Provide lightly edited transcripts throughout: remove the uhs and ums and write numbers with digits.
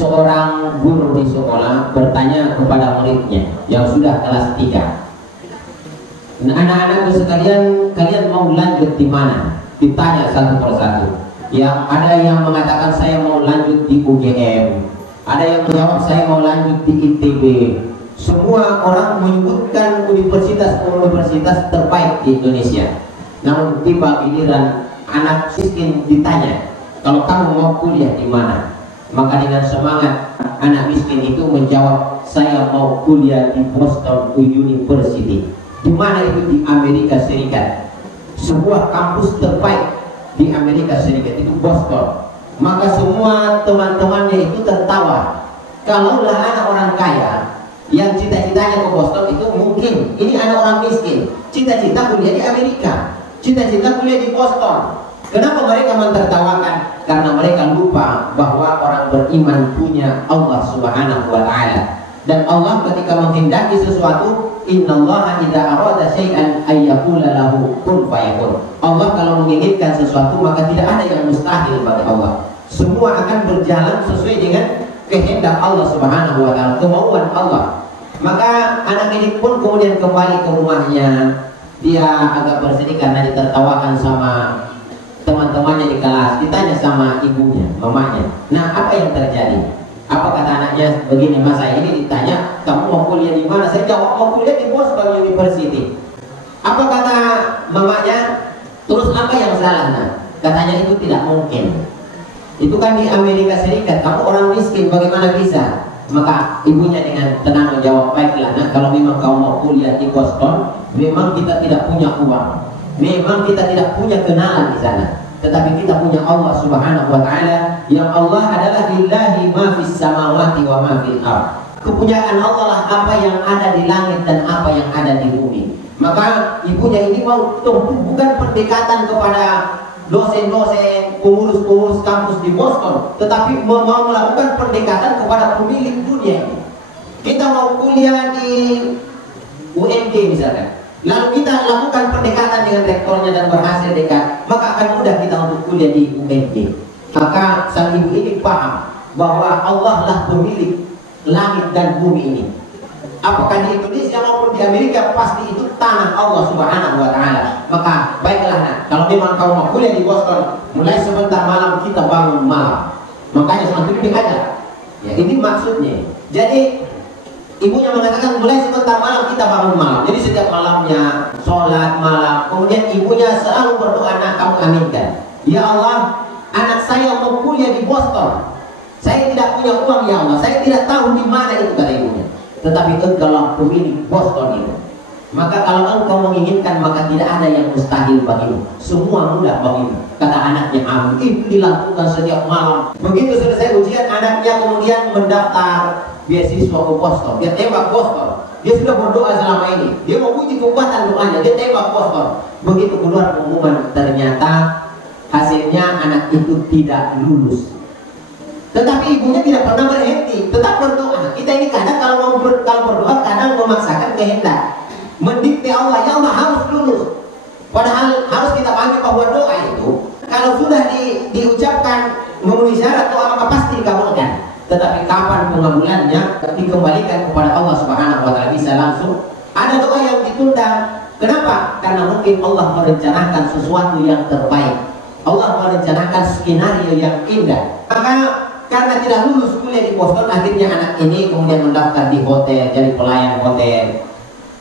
seorang guru di sekolah bertanya kepada muridnya yang sudah kelas 3. Nah, anak-anakku sekalian, kalian mau lanjut di mana? Ditanya satu persatu. Yang ada yang mengatakan saya mau lanjut di UGM, ada yang menjawab saya mau lanjut di ITB. Semua orang menyebutkan universitas terbaik di Indonesia. Namun tiba giliran anak miskin ditanya, kalau kamu mau kuliah di mana? Maka dengan semangat anak miskin itu menjawab, saya mau kuliah di Boston University. Di mana itu? Di Amerika Serikat. Sebuah kampus terbaik di Amerika Serikat itu Boston. Maka semua teman-temannya itu tertawa. Kalaulah anak orang kaya yang cita-citanya ke Boston, itu mungkin. Ini anak orang miskin, cita-cita kuliah di Amerika, cita-cita kuliah di Boston. Kenapa mereka mentertawakan? Karena mereka lupa bahwa orang beriman punya Allah Subhanahu wa Ta'ala. Dan Allah ketika menghendaki sesuatu, innallaha idza arada syai'an ayyaqula lahu kun fayakun. Allah kalau menginginkan sesuatu maka tidak ada yang mustahil bagi Allah. Semua akan berjalan sesuai dengan kehendak Allah Subhanahu wa Ta'ala, kemauan Allah. Maka anak ini pun kemudian kembali ke rumahnya. Dia agak bersedih karena ditertawakan sama teman-temannya di kelas. Ditanya sama ibunya, mamanya, nah apa yang terjadi? Apa kata anaknya? Begini, mas, saya ini ditanya kamu mau kuliah di mana? Saya jawab mau kuliah di Boston University. Apa kata mamanya? Terus apa yang salah? Nah, katanya itu tidak mungkin. Itu kan di Amerika Serikat, kamu orang miskin, bagaimana bisa? Maka ibunya dengan tenang menjawab, baiklah, nah kalau memang kamu mau kuliah di Boston, memang kita tidak punya uang, memang kita tidak punya kenalan di sana, tetapi kita punya Allah Subhanahu wa Ta'ala, yang Allah adalah lillahi ma fis samawati wa ma fil ardh. Kepunyaan Allah lah apa yang ada di langit dan apa yang ada di bumi. Maka ibunya ini mau tumbuh bukan pendekatan kepada dosen-dosen, pengurus-pengurus kampus di Boston, tetapi mau melakukan pendekatan kepada pemilik dunia. Kita mau kuliah di UMG misalkan, lalu kita lakukan pendekatan dengan rektornya dan berhasil dekat, maka akan mudah kita untuk kuliah di UMG. Maka sang ibu ini paham bahwa Allah lah pemilik langit dan bumi ini. Apakah di Indonesia maupun di Amerika, pasti itu tanah Allah Subhanahu wa Ta'ala. Maka baiklah, nah, kalau memang kau mau kuliah di Boston, mulai sebentar malam kita bangun malam. Makanya semakin lebih aja. Ya, ini maksudnya. Jadi ibunya mengatakan mulai sebentar malam kita bangun malam. Jadi setiap malamnya sholat malam. Kemudian ibunya selalu berdoa, nah kamu aminkan, ya Allah, anak saya mau kuliah di Boston. Saya tidak punya uang ya Allah. Saya tidak tahu di mana itu, kata ibunya. Tetapi engkaulah pemilik Boston itu. Maka kalau engkau menginginkan, maka tidak ada yang mustahil bagimu. Semua mudah bagimu. Kata anaknya, amin. Itu dilakukan setiap malam. Begitu selesai ujian, anaknya kemudian mendaftar beasiswa ke Boston. Dia tembak Boston. Dia sudah berdoa selama ini. Dia mau uji kekuatan doanya. Dia tembak Boston. Begitu keluar pengumuman, ternyata hasilnya anak itu tidak lulus. Tetapi ibunya tidak pernah berhenti, tetap berdoa. Kita ini kadang kalau berdoa kadang memaksakan kehendak, mendikte Allah, ya Allah harus lulus. Padahal harus kita pahami bahwa doa itu kalau sudah diucapkan memenuhi syarat, doa maka pasti dikabulkan. Tetapi kapan pengabulannya dikembalikan kepada Allah Subhanahu wa Ta'ala, bisa langsung. Ada doa yang ditunda. Kenapa? Karena mungkin Allah merencanakan sesuatu yang terbaik. Allah merencanakan skenario yang indah. Maka karena tidak lulus kuliah di Boston, akhirnya anak ini kemudian mendaftar di hotel, jadi pelayan hotel.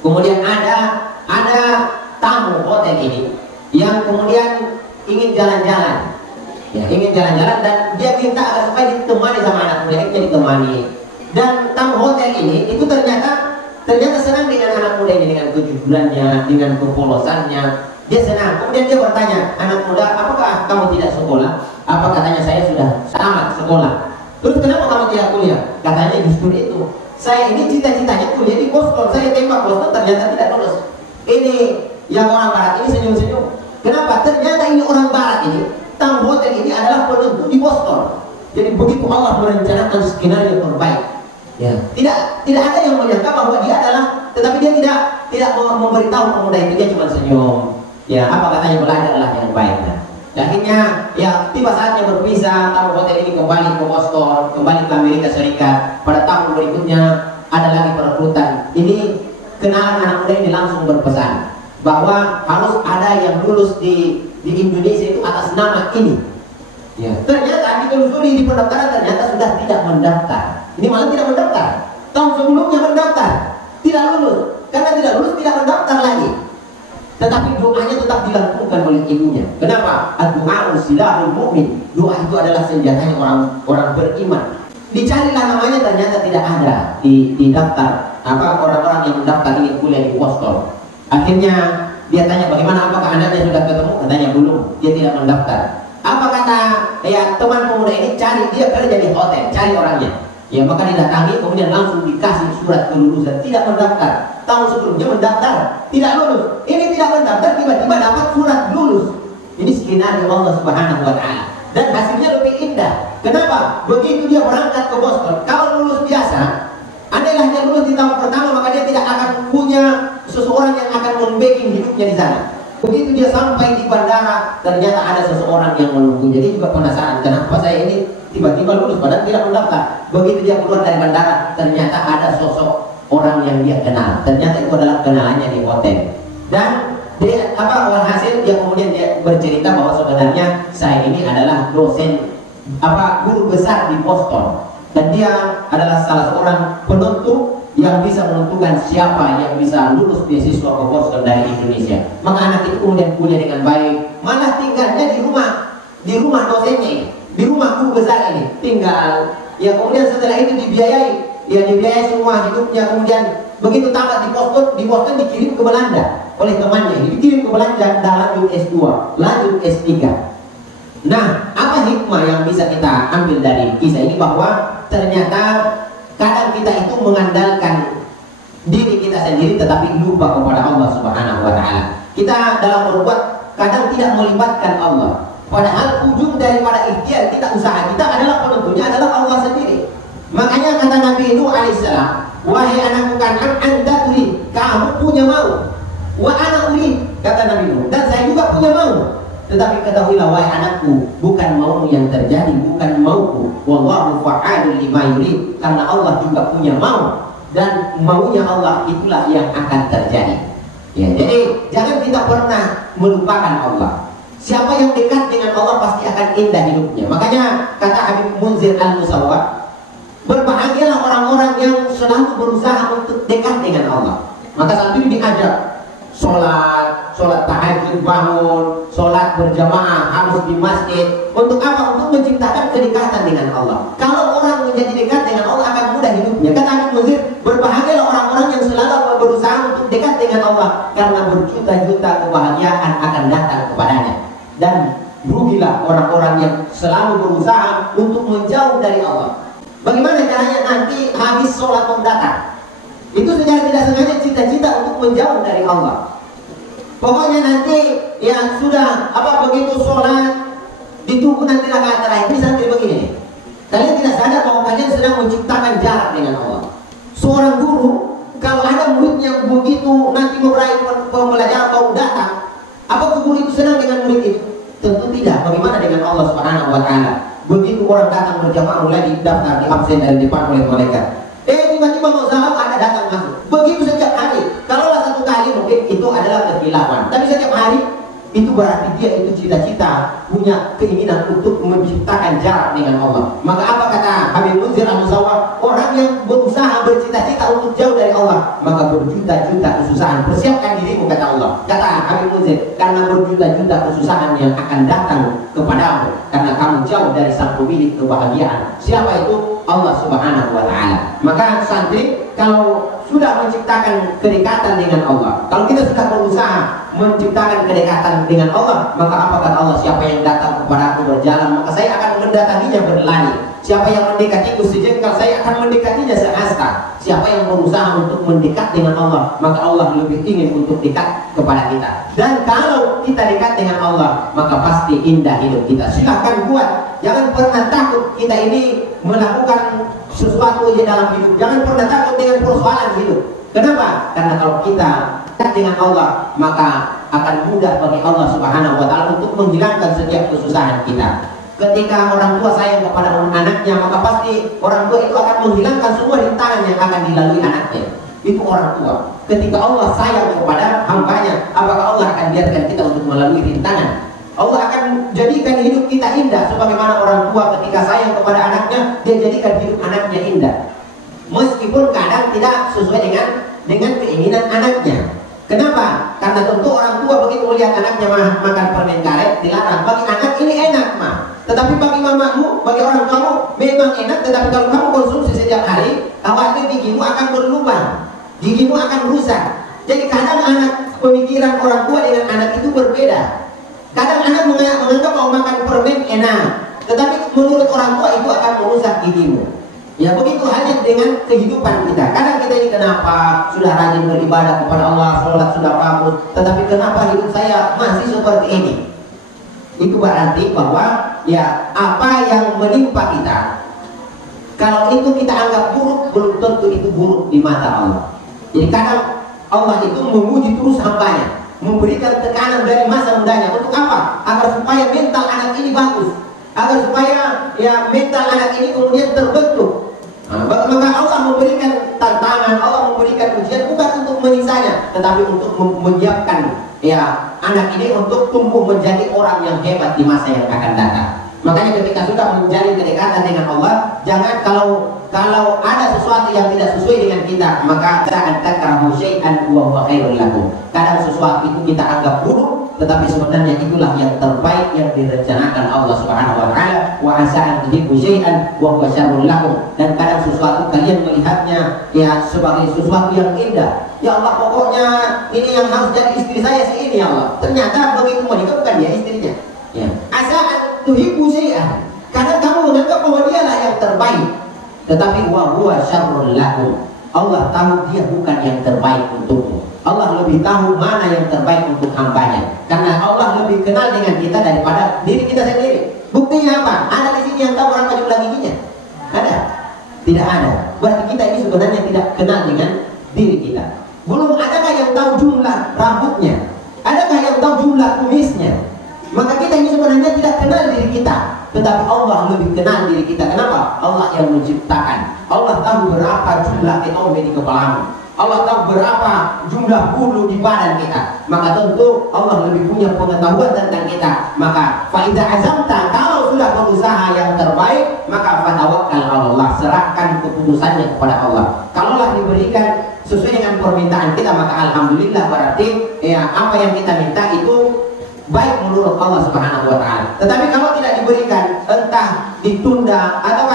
Kemudian ada tamu hotel ini yang kemudian ingin jalan-jalan, ya, ingin jalan-jalan, dan dia minta agar supaya ditemani sama anak muda, akhirnya ditemani. Dan tamu hotel ini itu ternyata senang dengan anak muda ini, dengan kejujurannya, dengan kepolosannya. Dia senang. Kemudian dia bertanya, anak muda, apakah kamu tidak sekolah? Apa? Katanya, saya sudah tamat sekolah. Terus kenapa kamu tidak kuliah? Katanya justru itu, saya ini cita-citanya kuliah di Boston. Saya tembak Boston, ternyata tidak lulus. Ini yang orang barat ini senyum-senyum. Kenapa? Ternyata ini orang barat ini, tamu hotel ini adalah penentu di Boston. Jadi begitu Allah merencanakan skenario terbaik. Ya, tidak ada yang menyangka bahwa dia adalah, tetapi dia tidak memberitahu pemuda itu, dia cuma senyum. Ya, apa katanya, belajarlah yang baik. Akhirnya ya tiba saatnya berpisah, taruh hotel ini kembali ke Boston, kembali ke Amerika Serikat. Pada tahun berikutnya ada lagi perekrutan. Ini kenalan anak muda ini langsung berpesan bahwa harus ada yang lulus di Indonesia itu atas nama ini. Ya. Ternyata ditelusuri di pendaftaran ternyata sudah tidak mendaftar. Ini malah tidak mendaftar. Tahun sebelumnya mendaftar, tidak lulus. Karena tidak lulus tidak mendaftar lagi. Tetapi doanya tetap dilakukan oleh ibunya. Kenapa? Doa silahul mu'min. Doa itu adalah senjatanya orang beriman. Dicarilah namanya ternyata tidak ada di daftar orang-orang yang mendaftar ingin kuliah di Boston. Akhirnya dia tanya bagaimana, apakah anaknya sudah ketemu? Katanya belum, dia tidak mendaftar. Apa kata ya teman pemuda ini? Cari, dia kerja di hotel, cari orangnya. Ya maka didatangi, kemudian langsung dikasih surat kelulusan. Tidak mendaftar. Tahun sebelumnya mendaftar, tidak lulus. Ini tidak mendaftar, tiba-tiba dapat surat lulus. Ini skenario Allah Subhanahu wa Ta'ala. Dan hasilnya lebih indah. Kenapa? Begitu dia berangkat ke Boston, kalau lulus biasa, andailah dia lulus di tahun pertama, maka dia tidak akan punya seseorang yang akan membacking hidupnya di sana. Begitu dia sampai di bandara, ternyata ada seseorang yang menunggu. Jadi juga penasaran, kenapa saya ini tiba-tiba lulus padahal tidak mendaftar. Begitu dia keluar dari bandara, ternyata ada sosok orang yang dia kenal. Ternyata itu adalah kenalannya di hotel. Dan dia hasil dia kemudian dia bercerita bahwa sebenarnya saya ini adalah dosen guru besar di Boston, dan dia adalah salah seorang penentu yang bisa menentukan siapa yang bisa lulus beasiswa ke Boston dari Indonesia. Maka anak itu kemudian kuliah dengan baik, malah tinggalnya di rumah dosennya ini, di rumah guru besar ini tinggal. Ya kemudian setelah itu dibiayai semua hidupnya. Kemudian begitu tamat di Boston dikirim ke Belanda oleh temannya, dikirim ke Belanda dan lanjut S2, lanjut S3. Nah, apa hikmah yang bisa kita ambil dari kisah ini? Bahwa ternyata kadang kita itu mengandalkan diri kita sendiri tetapi lupa kepada Allah Subhanahu wa Ta'ala. Kita dalam berbuat kadang tidak melibatkan Allah. Padahal ujung daripada ikhtiar kita, usaha kita adalah penentunya adalah Allah sendiri. Makanya kata Nabi Nuh alaihissalam, wahai anakku Kan'an, anta turid, kamu punya mau. Wa ana urid, kata Nabi Nuh, dan saya juga punya mau. Tetapi ketahuilah wahai anakku, bukan maumu yang terjadi, bukan mauku. Wallahu fa'alul lima yurid, karena Allah juga punya mau, dan maunya Allah itulah yang akan terjadi. Ya, jadi jangan kita pernah melupakan Allah. Siapa yang dekat dengan Allah pasti akan indah hidupnya. Makanya kata Habib Munzir Al-Musawwar, berbahagialah orang-orang yang selalu berusaha untuk dekat dengan Allah. Maka saat ini diajak sholat tahajud, bangun, sholat berjamaah, harus di masjid. Untuk apa? Untuk menciptakan kedekatan dengan Allah. Kalau orang menjadi dekat dengan Allah akan mudah hidupnya. Kata Habib Munzir, berbahagialah orang-orang yang selalu berusaha untuk dekat dengan Allah, karena berjuta-juta kebahagiaan akan datang kepadanya. Dan rugilah orang-orang yang selalu berusaha untuk menjauh dari Allah. Bagaimana caranya? Nanti habis sholat mendatang, itu secara tidak sengaja cita-cita untuk menjauh dari Allah. Pokoknya nanti ya sudah begitu sholat, ditunggu nanti rakaat terakhir. Ini santri begini, kalian tidak sadar bahwa kalian sedang menciptakan jarak dengan Allah. Seorang guru kalau ada murid yang begitu nanti meraih pembelajaran atau datang, apa guru itu senang dengan murid itu? Tentu tidak. Bagaimana dengan Allah Subhanahu wa Ta'ala? Begitu orang datang berjamaah mulai didaftar, di absen dari depan oleh malaikat. Tiba-tiba mau salam ada datang masuk. Begitu setiap hari. Kalaulah satu kali mungkin itu adalah kekhilafan. Tapi setiap hari itu berarti dia itu cita-cita punya keinginan untuk menciptakan jarak dengan Allah. Maka apa kata Habib Munzir Al-Musawwar? Orang yang berusaha bercita-cita untuk jauh dari Allah, maka berjuta-juta kesusahan. Persiapkan dirimu, kata Allah. Kata Habib Munzir, karena berjuta-juta kesusahan yang akan datang kepadamu karena kamu jauh dari sang pemilik kebahagiaan. Siapa itu? Allah Subhanahu wa Ta'ala. Maka santri kalau sudah menciptakan kedekatan dengan Allah, kalau kita sudah berusaha menciptakan kedekatan dengan Allah, maka apa kata Allah? Siapa yang datang kepada aku berjalan, maka saya akan mendatanginya berlari. Siapa yang mendekatiku sejengkal, saya akan mendekatinya sehasta. Siapa yang berusaha untuk mendekat dengan Allah, maka Allah lebih ingin untuk dekat kepada kita. Dan kalau kita dekat dengan Allah, maka pasti indah hidup kita. Silahkan buat. Jangan pernah takut kita ini melakukan sesuatu di dalam hidup. Jangan pernah takut dengan persoalan hidup. Kenapa? Karena kalau kita dekat dengan Allah, maka akan mudah bagi Allah Subhanahu wa taala untuk menghilangkan setiap kesusahan kita. Ketika orang tua sayang kepada anaknya, maka pasti orang tua itu akan menghilangkan semua rintangan yang akan dilalui anaknya. Itu orang tua. Ketika Allah sayang kepada hambanya, apakah Allah akan biarkan kita untuk melalui rintangan? Allah akan jadikan hidup kita indah, sebagaimana orang tua ketika sayang kepada anaknya, dia jadikan hidup anaknya indah. Meskipun kadang tidak sesuai dengan keinginan anaknya. Kenapa? Karena tentu orang tua begitu melihat anaknya makan permen karet, dilarang. Bagi anak ini enak, mah. Tetapi bagi mamamu, bagi orang tuamu memang enak, tetapi kalau kamu konsumsi setiap hari, khawatir gigimu akan berlubang, gigimu akan rusak. Jadi kadang anak, pemikiran orang tua dengan anak itu berbeda. Kadang anak menganggap mau makan permen enak, tetapi menurut orang tua itu akan merusak gigimu. Ya begitu halnya dengan kehidupan kita. Kadang kita ini kenapa sudah rajin beribadah kepada Allah, sholat sudah bagus, tetapi kenapa hidup saya masih seperti ini? Itu berarti bahwa ya apa yang menimpa kita, kalau itu kita anggap buruk, belum tentu itu buruk di mata Allah. Jadi kadang Allah itu menguji terus hambanya, memberikan tekanan dari masa mudanya. Untuk apa? Agar supaya mental anak ini bagus, agar supaya ya mental anak ini kemudian terbentuk. Maka Allah memberikan tantangan, Allah memberikan ujian bukan untuk menyiksanya, tetapi untuk menyiapkan ya anak ini untuk tumbuh menjadi orang yang hebat di masa yang akan datang. Makanya ketika sudah menjalin kedekatan dengan Allah, jangan kalau ada sesuatu yang tidak sesuai dengan kita, maka kita takrahu syai'an wa huwa khairul lakum. Kadang sesuatu itu kita anggap buruk, tetapi sebenarnya itulah yang terbaik yang direncanakan Allah Subhanahu wa taala. Wa asa an tuhibbu syai'an wa huwa syarrul lakum. Dan kadang sesuatu kalian melihatnya ya sebagai sesuatu yang indah. Ya Allah, pokoknya ini yang harus jadi istri saya si ini ya Allah. Ternyata begitu menikah bukan dia istrinya. Ya. Asa an tuhibbu syai'an. Kadang kamu menganggap bahwa dialah yang terbaik, tetapi wa huwa syarrul lakum. Allah tahu dia bukan yang terbaik untukmu. Allah lebih tahu mana yang terbaik untuk hambanya. Karena Allah lebih kenal dengan kita daripada diri kita sendiri. Buktinya apa? Ada di sini yang tahu berapa jumlah giginya? Ada? Tidak ada. Berarti kita ini sebenarnya tidak kenal dengan diri kita. Belum adakah yang tahu jumlah rambutnya? Adakah yang tahu jumlah kumisnya? Maka kita ini sebenarnya tidak kenal diri kita, tetapi Allah lebih kenal diri kita. Kenapa? Allah yang menciptakan. Allah tahu berapa jumlah tenombe di kepalamu. Allah tahu berapa jumlah bulu di badan kita. Maka tentu Allah lebih punya pengetahuan tentang kita. Maka faidah azamta, kalau sudah berusaha yang terbaik, maka fatawakkal Allah, serahkan keputusannya kepada Allah. Kalaulah diberikan sesuai dengan permintaan kita, maka alhamdulillah, berarti ya apa yang kita minta itu baik menurut Allah Subhanahu wa taala. Tetapi kalau tidak diberikan, entah ditunda atau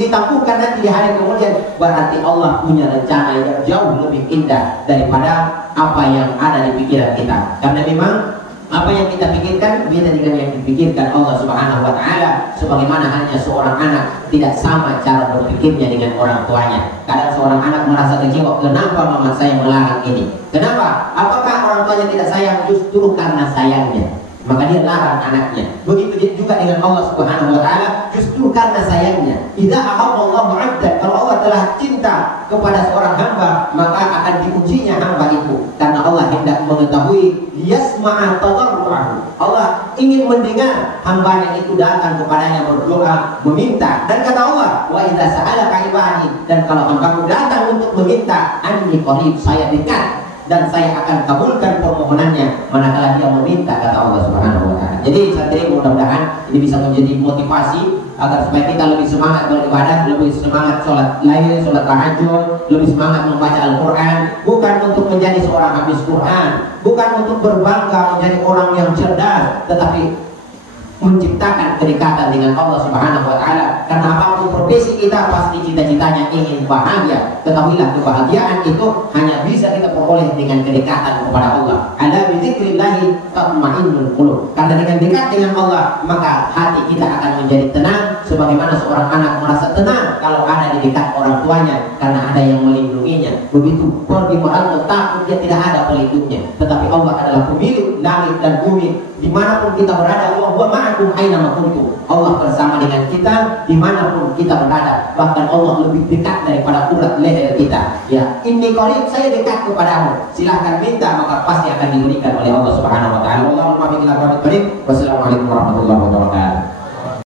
ditampuhkan nanti di hari kemudian, berarti Allah punya rencana yang jauh lebih indah daripada apa yang ada di pikiran kita. Karena memang apa yang kita pikirkan beda dengan yang dipikirkan Allah Subhanahu wa taala. Sebagaimana halnya seorang anak tidak sama cara berpikirnya dengan orang tuanya. Kadang seorang anak merasa kecewa, kenapa mama saya melarang ini? Kenapa? Apakah orang tuanya tidak sayang? Justru karena sayangnya, maka dia larang anaknya. Begitu juga dengan Allah Subhanahu wa taala, justru karena sayangnya. Idza ahabballahu 'abdan, kalau Allah telah cinta kepada seorang hamba, maka akan diujinya hamba itu. Karena Allah hendak mengetahui yasma'a tadarru'ahu. Allah ingin mendengar hambanya itu datang kepadanya berdoa, meminta. Dan kata Allah, wa idza sa'alaka ibadi, dan kalau hambaku datang untuk meminta, anni qarib, saya dekat dan saya akan kabulkan permohonannya manakala dia meminta, kata Allah Subhanahu wa taala. Jadi santri, mudah-mudahan ini bisa menjadi motivasi agar supaya kita lebih semangat beribadah, lebih semangat sholat lail, sholat tahajud, lebih semangat membaca Al-Quran. Bukan untuk menjadi seorang hafiz Quran, bukan untuk berbangga menjadi orang yang cerdas, tetapi menciptakan kedekatan dengan Allah Subhanahu wa taala. Karena apapun profesi kita, pasti cita-citanya ingin bahagia. Ketahuilah, kebahagiaan itu hanya bisa kita peroleh dengan kedekatan kepada Allah. Ala bi dzikrillah tatma'innul qulub. Karena dengan dekat dengan Allah, maka hati kita akan menjadi tenang, sebagaimana seorang anak merasa tenang kalau ada di dekat orang tuanya karena ada yang melindunginya. Begitu pergi merantau, takut dia tidak ada pelindungnya, tetapi Allah adalah pemilik langit dan bumi, dimanapun kita berada. Wa huwa ma'akum aina ma kuntum. Allah bersama dengan kita dimanapun kita berada. Bahkan Allah lebih dekat daripada urat leher kita. Ya, inni qarib, saya dekat kepadamu. Silahkan minta, maka pasti akan diberikan oleh Allah Subhanahu wa taala. Allahumma bi'ila qarib. Wassalamualaikum warahmatullahi wabarakatuh.